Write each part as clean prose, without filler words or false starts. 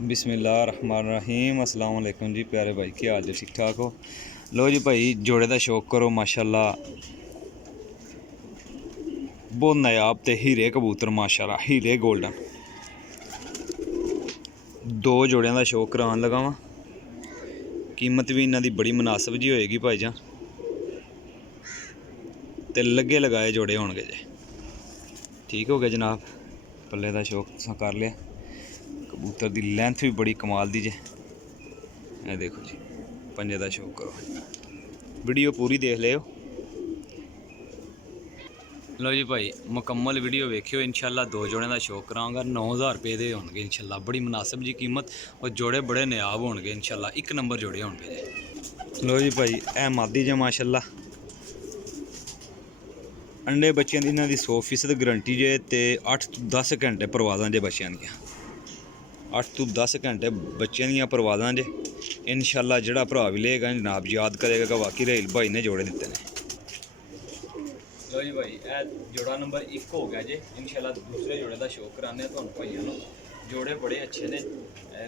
बिस्मिल्लाहिर्रहमानिर्रहीम अस्सलाम वालेकुम जी प्यारे भाई, क्या हाल जी? ठीक ठाक हो? लो जी भाई, जोड़े का शौक करो माशाल्लाह, बहुत नायाब ते हीरे कबूतर माशाल्लाह, हीरे गोल्डन दो जोड़ियां का शौक करान लगा वा। कीमत भी इन्हां दी बड़ी मुनासिब जी होएगी भाईजान, ते लगे लगाए जोड़े होणगे जे। ठीक हो गया जनाब, पल्ले का शौक तुसां कर लिया। कबूतर दी लेंथ भी बड़ी कमाल दी जे। ये देखो जी, पंजे का शौक करो। वीडियो पूरी देख लियो। लो जी भाई, मुकम्मल वीडियो वेखियो। इंशाल्लाह दो जोड़े का शौक करांगा। 9000 रुपये के होंगे इंशाल्लाह, बड़ी मुनासिब जी कीमत, और जोड़े बड़े नायाब होंगे इंशाल्लाह, एक नंबर जोड़े होंगे। लो जी भाई, ए मादी जे माशाल्लाह, अंडे बच्चों की इन्हां दी 100% गारंटी जे, ते 8 तो 10 घंटे परवाज़ां जे बच्चों दियां। 8 तो 10 घंटे बच्चों दियां परवाज़ां जे। इंशाल्लाह जिहड़ा भरा भी लेगा जनाब याद करेगा कि वाकई रहील भाई ने जोड़े दिते ने। लो जी भाई, जोड़ा नंबर 1 हो गया जे। इंशाल्लाह दूसरे जोड़े का शौक कराने तुहानू भाइयों नू। जोड़े बड़े अच्छे ने।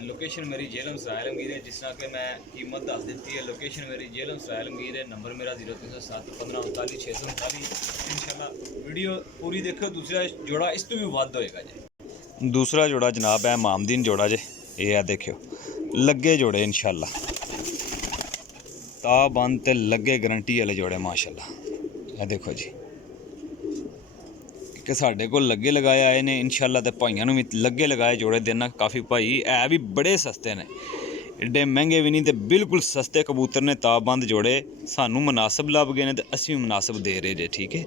लोकेशन मेरी जेहलम सराय आलमगीर है, जिस तरह कि मैं कीमत दस दी है। लोकेशन मेरी जेहलम सराय आलमगीर है। नंबर मेरा 0307 15 39 639। इंशाल्लाह वीडियो पूरी देखो। दूसरा जोड़ा इस तो भी वध होएगा जी। दूसरा जोड़ा जनाब है मामदीन जोड़ा जे। ये है देखियो, लगे जोड़े इंशाल्लाह, ता बंद ते लगे गारंटी वाले जोड़े माशाल्लाह। ये देखो जी, कि साढ़े को लगे लगाए आए ने इंशाल्लाह, ते भाइयों नू भी लगे लगाए जोड़े देना। काफ़ी भाई है भी बड़े सस्ते ने, एडे महंगे भी नहीं, ते बिल्कुल सस्ते कबूतर ने। ताबंद जोड़े सानू मुनासिब लभ गए ने, ते असीं भी मुनासिब दे रहे जे। ठीक है,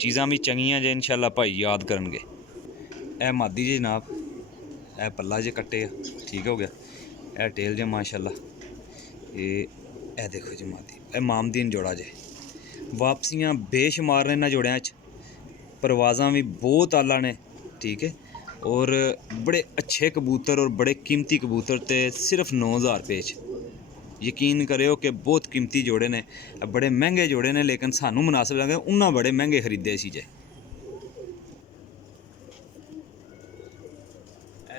चीज़ां भी चंगियां जे इंशाल्लाह, भाई याद करनगे। ए मादी जी जनाब, ए पल्ला जे कट्टे आ। ठीक हो गया, ए टेल जे माशाल्लाह। ए देखो जी मादी, ए मामदीन जोड़ा जे। वापसियां बेशुमार ने इन्हां जोड़ियां च, परवाज़ां भी बहुत आला ने। ठीक है, और बड़े अच्छे कबूतर और बड़े कीमती कबूतर, ते सिर्फ 9000 रुपये च। यकीन करो कि बहुत कीमती जोड़े ने, बड़े महंगे जोड़े ने, लेकिन सानू मुनासिब लगे। उन्हां बड़े महंगे खरीदे सी जे।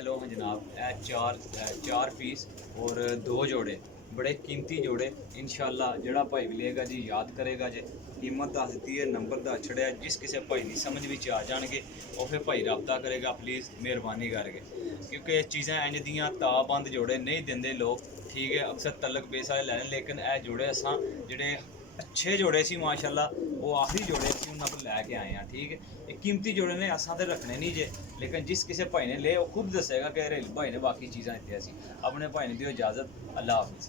लो हाँ जनाब, चार पीस और दो जोड़े, बड़े कीमती जोड़े। इंशाल्लाह जिहड़ा भाई भी लेगा जी याद करेगा जे। कीमत दस दी है, नंबर दस छड़िया। जिस किसी भाई की समझ भी आ जाएंगे, और फिर भाई रब्ता करेगा। प्लीज़ मेहरबानी करके, क्योंकि चीज़ां इंज दियां ताबंद जोड़े नहीं देंगे लोग। ठीक है, अक्सर तलक बेस वाले लैने, लेकिन यह जोड़े असां जेह्ड़े अच्छे जोड़े सी माशाल्लाह, वो आखिरी जोड़े सी उन्होंने को लैके आए हैं। ठीक है, ये कीमती जोड़े ने, असां तो रखने नहीं जे, लेकिन जिस किसी भाई ने ले वो खुद दसेगा कि भाई ने बाकी चीज़ां दित्तियां सी। अपने भाई ने दिओ इजाज़त, अल्लाह हाफिज़।